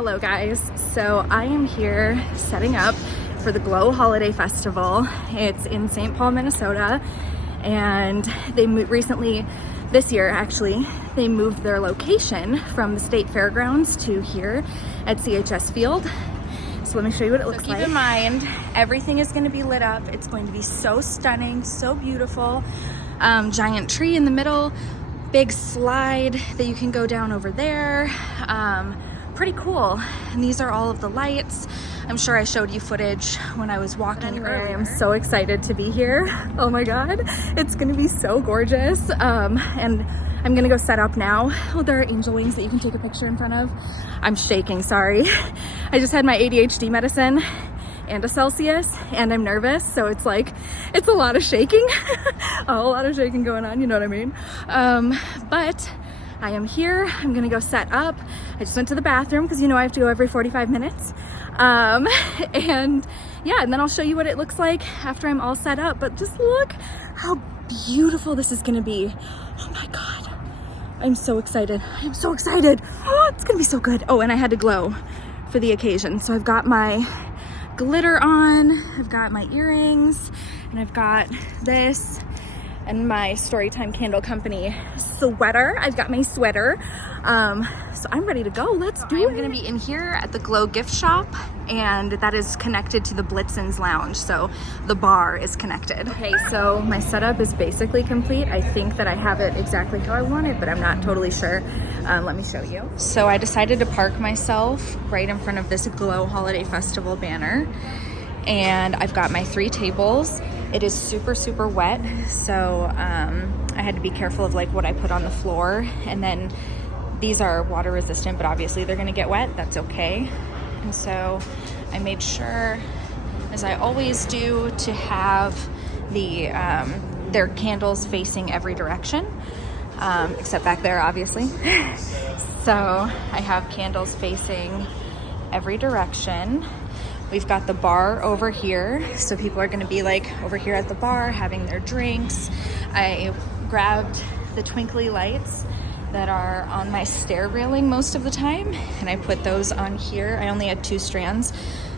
Hello guys, so I am here setting up for the Glow Holiday Festival. It's in St. Paul, Minnesota, and they recently, this year actually, they moved their location from the state fairgrounds to here at CHS Field. So let me show you what it looks like. Keep in mind, everything is going to be lit up. It's going to be so stunning, so beautiful. Giant tree in the middle, big slide that you can go down over there. Pretty cool. And these are all of the lights. I'm sure I showed you footage when I was walking earlier. I am so excited to be here. Oh my God, it's gonna be so gorgeous. And I'm gonna go set up now. Oh, there are angel wings that you can take a picture in front of. I'm shaking, sorry. I just had my ADHD medicine and a Celsius, and I'm nervous, so it's like, it's a lot of shaking. A whole lot of shaking going on, you know what I mean? But I am here. I'm gonna go set up. I just went to the bathroom because you know I have to go every 45 minutes. And yeah, and then I'll show you what it looks like after I'm all set up. But just look how beautiful this is gonna be. Oh my God, I'm so excited. I am so excited. Oh, it's gonna be so good. Oh, and I had to glow for the occasion. So I've got my glitter on, I've got my earrings, and I've got this and my Storytime Candle Company sweater. I've got my sweater. So I'm ready to go. Let's do it. I'm gonna be in here at the Glow gift shop, and that is connected to the Blitzens Lounge. So the bar is connected. Okay, so my setup is basically complete. I think that I have it exactly how I want it, but I'm not totally sure. Let me show you. So I decided to park myself right in front of this Glow Holiday Festival banner, and I've got my 3 tables. It is super, super wet, so I had to be careful of like what I put on the floor. And then these are water resistant, but obviously they're gonna get wet, that's okay. And so I made sure, as I always do, to have their candles facing every direction, except back there, obviously. So I have candles facing every direction. We've got the bar over here, so people are gonna be like over here at the bar having their drinks. I grabbed the twinkly lights that are on my stair railing most of the time, and I put those on here. I only had 2 strands,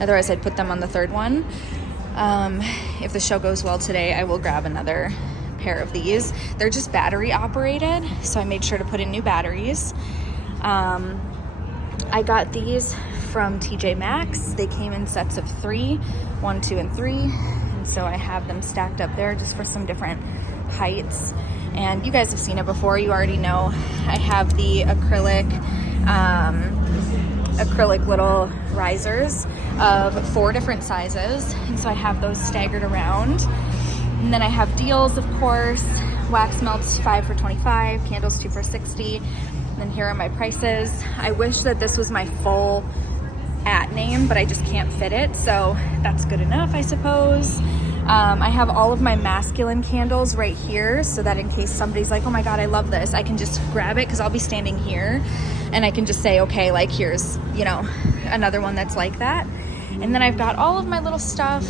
otherwise I'd put them on the 3rd one. If the show goes well today, I will grab another pair of these. They're just battery operated, so I made sure to put in new batteries. I got these from TJ Maxx. They came in sets of 3, 1, 2, and 3. And so I have them stacked up there just for some different heights. And you guys have seen it before, you already know. I have the acrylic little risers of 4 different sizes. And so I have those staggered around. And then I have deals, of course. Wax melts 5 for $25, candles 2 for $60. And then here are my prices. I wish that this was my full @ name, but I just can't fit it, so that's good enough, I suppose. I have all of my masculine candles right here, so that in case somebody's like, oh my God, I love this, I can just grab it, because I'll be standing here and I can just say, okay, like here's, you know, another one that's like that. And then I've got all of my little stuff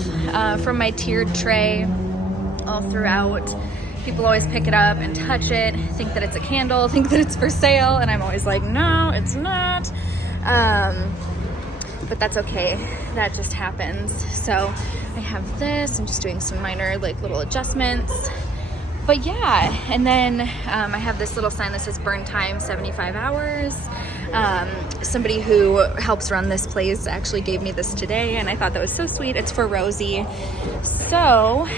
from my tiered tray all throughout. People always pick it up and touch it, think that it's a candle, think that it's for sale, and I'm always like, no, it's not. But that's okay, that just happens. So I have this, I'm just doing some minor like little adjustments. But yeah, and then I have this little sign that says burn time 75 hours. Somebody who helps run this place actually gave me this today, and I thought that was so sweet. It's for Rosie. So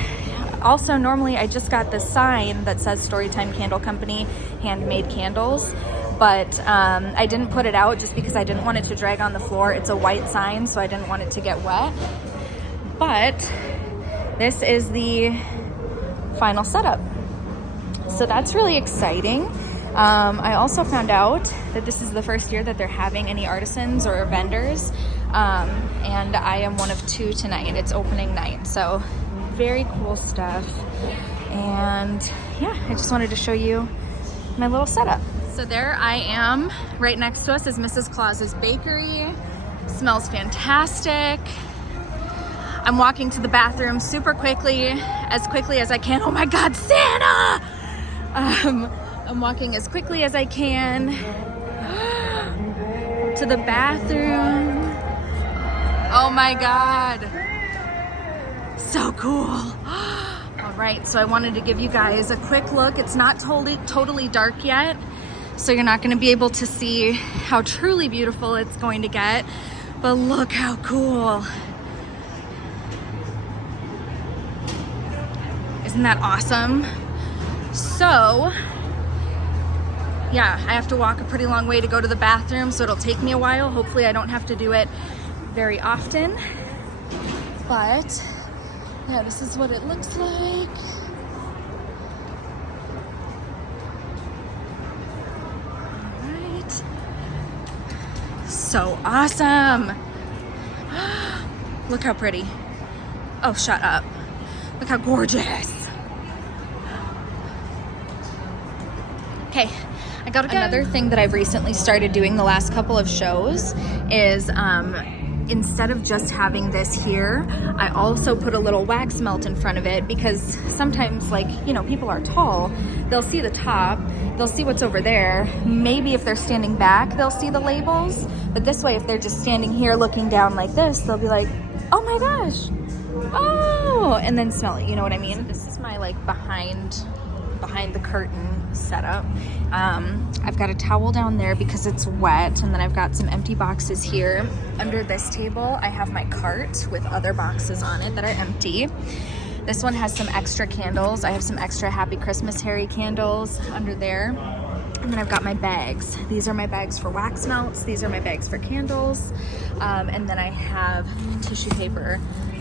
also, normally I just got this sign that says Storytime Candle Company, handmade candles, but I didn't put it out just because I didn't want it to drag on the floor. It's a white sign, so I didn't want it to get wet. But this is the final setup. So that's really exciting. I also found out that this is the first year that they're having any artisans or vendors, and I am one of 2 tonight. It's opening night, so very cool stuff. And yeah, I just wanted to show you my little setup. So there I am. Right next to us is Mrs. Claus's Bakery. Smells fantastic. I'm walking to the bathroom super quickly as I can. Oh my God, Santa! I'm walking as quickly as I can to the the bathroom. Oh my God. So cool. All right, so I wanted to give you guys a quick look. It's not totally dark yet, so you're not gonna be able to see how truly beautiful it's going to get, but look how cool. Isn't that awesome? So, yeah, I have to walk a pretty long way to go to the bathroom, so it'll take me a while. Hopefully I don't have to do it very often, but yeah, this is what it looks like. All right. So awesome. Look how pretty. Oh, shut up. Look how gorgeous. Okay, I gotta go. Another thing that I've recently started doing the last couple of shows is instead of just having this here, I also put a little wax melt in front of it, because sometimes, like, you know, people are tall, they'll see the top, they'll see what's over there. Maybe if they're standing back, they'll see the labels, but this way, if they're just standing here looking down like this, they'll be like, oh my gosh, oh, and then smell it, you know what I mean? This is my like behind the curtain setup. I've got a towel down there because it's wet, and then I've got some empty boxes here. Under this table, I have my cart with other boxes on it that are empty. This one has some extra candles. I have some extra Happy Christmas Harry candles under there. And then I've got my bags. These are my bags for wax melts. These are my bags for candles. And then I have tissue paper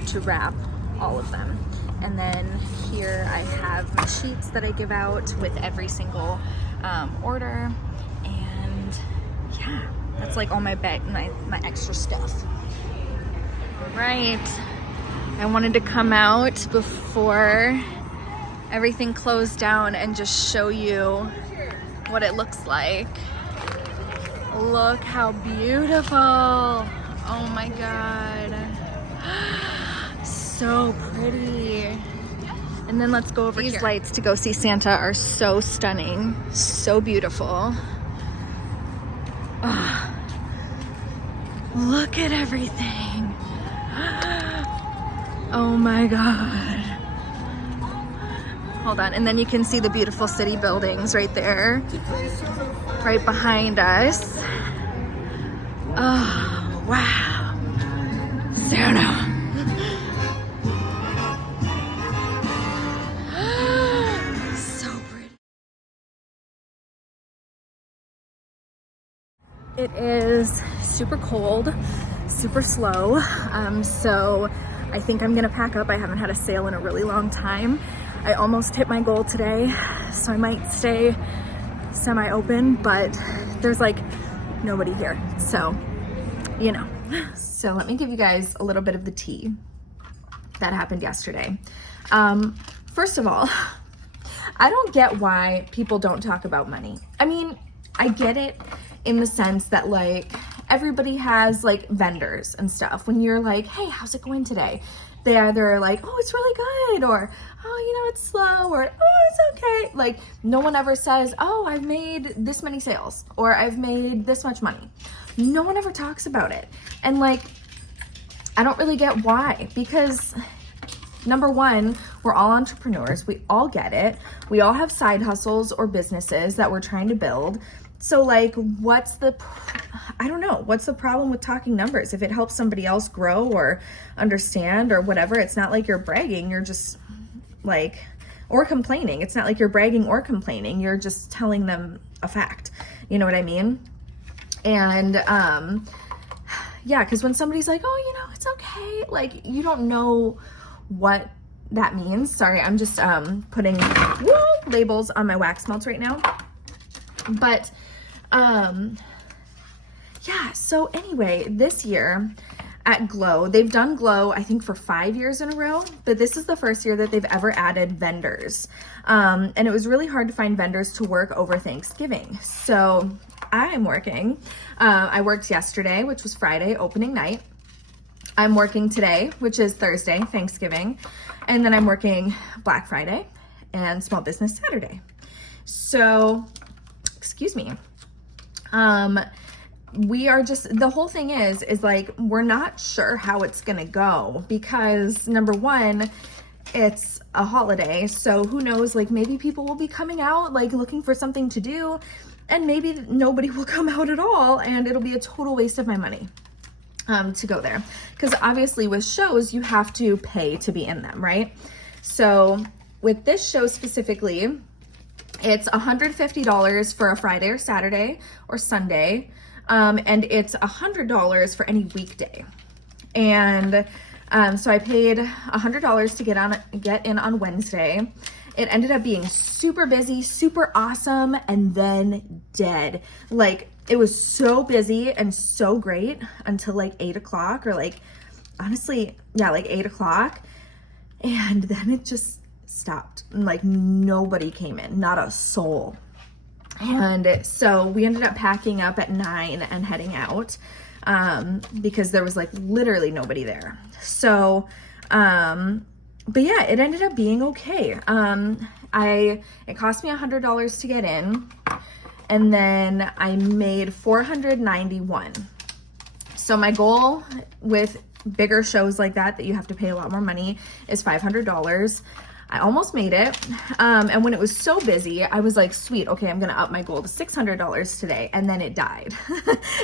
to wrap all of them. And then here I have my sheets that I give out with every single order. And yeah, that's like all my my extra stuff. All right, I wanted to come out before everything closed down and just show you what it looks like. Look how beautiful. Oh my God. So pretty. And then let's go over here. These lights to go see Santa are so stunning, so beautiful. Oh, look at everything. Oh my God. Hold on, and then you can see the beautiful city buildings right there, right behind us. Oh, wow. Santa. It is super cold, super slow, so I think I'm gonna pack up. I haven't had a sale in a really long time. I almost hit my goal today, so I might stay semi-open, but there's like nobody here, so you know. So let me give you guys a little bit of the tea that happened yesterday. First of all, I don't get why people don't talk about money. I mean, I get it in the sense that like everybody has like vendors and stuff. When you're like, hey, how's it going today? They either like, oh, it's really good, or oh, you know, it's slow, or oh, it's okay. Like no one ever says, oh, I've made this many sales, or I've made this much money. No one ever talks about it. And like, I don't really get why, because number one, we're all entrepreneurs. We all get it. We all have side hustles or businesses that we're trying to build. So like, I don't know, what's the problem with talking numbers? If it helps somebody else grow or understand or whatever, it's not like you're bragging, you're just like, or complaining. It's not like you're bragging or complaining, you're just telling them a fact. You know what I mean? And yeah, because when somebody's like, oh, you know, it's okay, like you don't know what that means. Sorry, I'm just putting labels on my wax melts right now. But yeah, so anyway, this year at Glow, they've done Glow I think for 5 years in a row, but this is the first year that they've ever added vendors, and it was really hard to find vendors to work over Thanksgiving. So I'm working. I worked yesterday, which was Friday, opening night. I'm working today, which is Thursday, Thanksgiving, and then I'm working Black Friday and Small Business Saturday. So excuse me. we are just, the whole thing is like, we're not sure how it's gonna go because number one, it's a holiday. So who knows, like maybe people will be coming out like looking for something to do and maybe nobody will come out at all and it'll be a total waste of my money to go there. Because obviously with shows, you have to pay to be in them, right? So with this show specifically, it's $150 for a Friday or Saturday or Sunday. And it's $100 for any weekday. And so I paid $100 to get in on Wednesday. It ended up being super busy, super awesome, and then dead. Like it was so busy and so great until like 8 o'clock or like, honestly, yeah, like 8 o'clock. And then it just stopped. Like nobody came in, not a soul. And so we ended up packing up at 9 and heading out because there was like literally nobody there. So, but yeah, it ended up being okay. It cost me $100 to get in and then I made $491. So my goal with bigger shows like that you have to pay a lot more money is $500. I almost made it. And when it was so busy, I was like, sweet, okay, I'm gonna up my goal to $600 today. And then it died.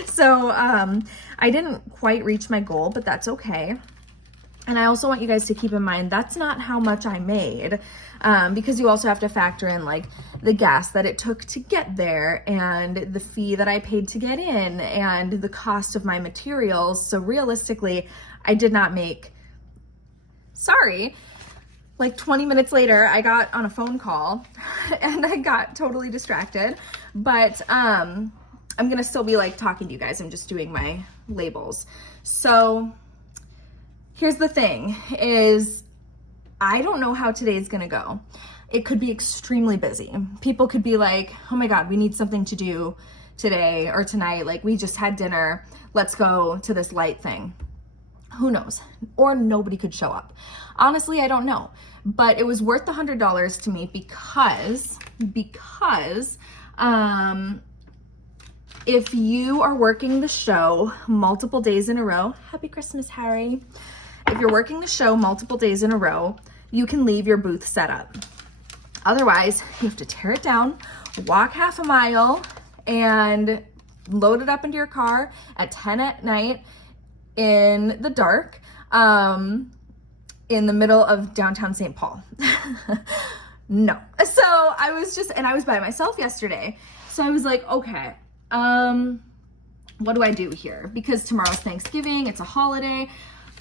So I didn't quite reach my goal, but that's okay. And I also want you guys to keep in mind, that's not how much I made because you also have to factor in like the gas that it took to get there and the fee that I paid to get in and the cost of my materials. So realistically, I did not make, sorry, like 20 minutes later, I got on a phone call and I got totally distracted, but I'm gonna still be like talking to you guys. I'm just doing my labels. So here's the thing is I don't know how today is gonna go. It could be extremely busy. People could be like, oh my God, we need something to do today or tonight. Like we just had dinner. Let's go to this light thing. Who knows? Or nobody could show up. Honestly, I don't know. But it was worth the $100 to me because if you are working the show multiple days in a row, happy Christmas, Harry. If you're working the show multiple days in a row, you can leave your booth set up. Otherwise, you have to tear it down, walk half a mile, and load it up into your car at 10 at night in the dark, in the middle of downtown St. Paul. No. So I was by myself yesterday. So I was like, okay, what do I do here? Because tomorrow's Thanksgiving, it's a holiday.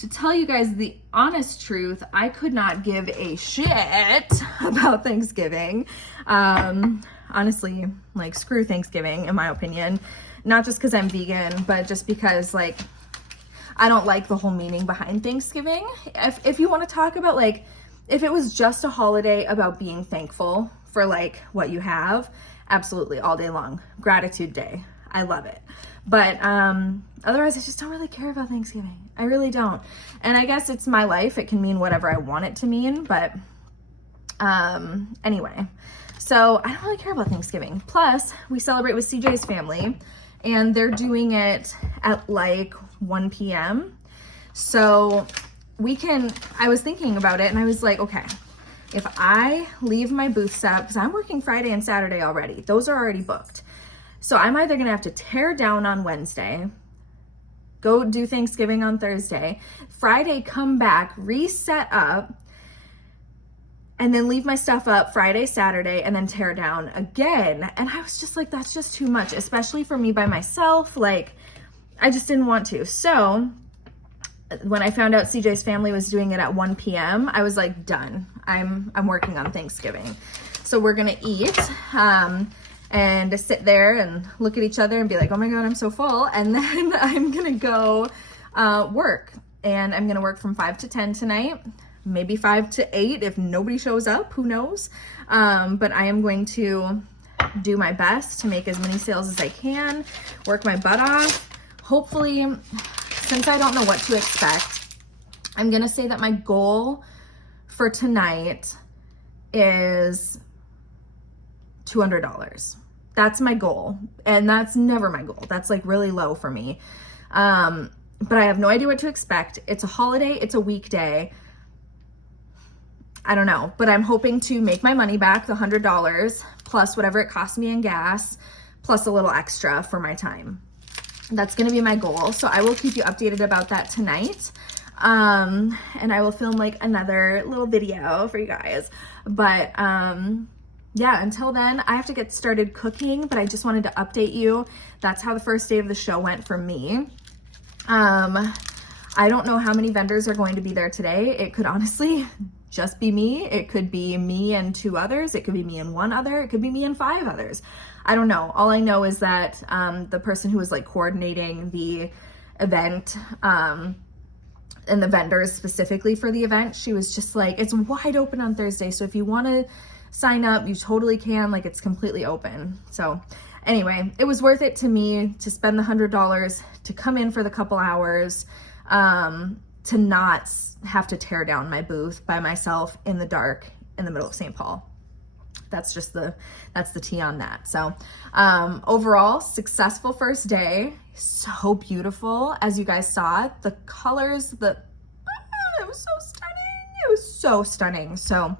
To tell you guys the honest truth, I could not give a shit about Thanksgiving. Honestly, like screw Thanksgiving in my opinion. Not just because I'm vegan, but just because like, I don't like the whole meaning behind Thanksgiving. If you want to talk about like, if it was just a holiday about being thankful for like what you have, absolutely all day long. Gratitude day. I love it. But otherwise I just don't really care about Thanksgiving. I really don't. And I guess it's my life. It can mean whatever I want it to mean. But anyway, so I don't really care about Thanksgiving. Plus we celebrate with CJ's family and they're doing it at like 1 p.m. So I was thinking about it and I was like, okay, if I leave my booth set up, because I'm working Friday and Saturday already, those are already booked. So I'm either gonna have to tear down on Wednesday, go do Thanksgiving on Thursday, Friday come back, reset up, and then leave my stuff up Friday, Saturday, and then tear down again. And I was just like, that's just too much, especially for me by myself. Like, I just didn't want to. So when I found out CJ's family was doing it at 1 p.m., I was like, done. I'm working on Thanksgiving. So we're gonna eat and sit there and look at each other and be like, oh my God, I'm so full. And then I'm gonna go work. And I'm gonna work from 5 to 10 tonight, maybe 5 to 8 if nobody shows up, who knows? But I am going to do my best to make as many sales as I can, work my butt off. Hopefully, since I don't know what to expect, I'm gonna say that my goal for tonight is $200. That's my goal. And that's never my goal. That's like really low for me. But I have no idea what to expect. It's a holiday. It's a weekday. I don't know, but I'm hoping to make my money back, the $100 plus whatever it cost me in gas, plus a little extra for my time. That's going to be my goal. So I will keep you updated about that tonight. And I will film like another little video for you guys. But, yeah, until then, I have to get started cooking, but I just wanted to update you. That's how the first day of the show went for me. I don't know how many vendors are going to be there today. It could honestly just be me. It could be me and 2 others. It could be me and 1 other. It could be me and 5 others. I don't know. All I know is that the person who was like coordinating the event and the vendors specifically for the event, she was just like, it's wide open on Thursday. So if you want to sign up, you totally can. Like, it's completely open. So anyway, it was worth it to me to spend the $100 to come in for the couple hours, to not have to tear down my booth by myself in the dark in the middle of St. Paul. That's the tea on that. So overall, successful first day. So beautiful. As you guys saw, the colors, it was so stunning. It was so stunning. So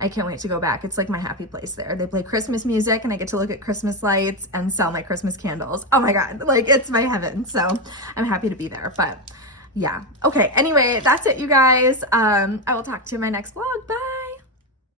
I can't wait to go back. It's like my happy place there. They play Christmas music and I get to look at Christmas lights and sell my Christmas candles. Oh my God, like it's my heaven. So I'm happy to be there, but yeah. Okay, anyway, that's it, you guys. I will talk to you in my next vlog. Bye.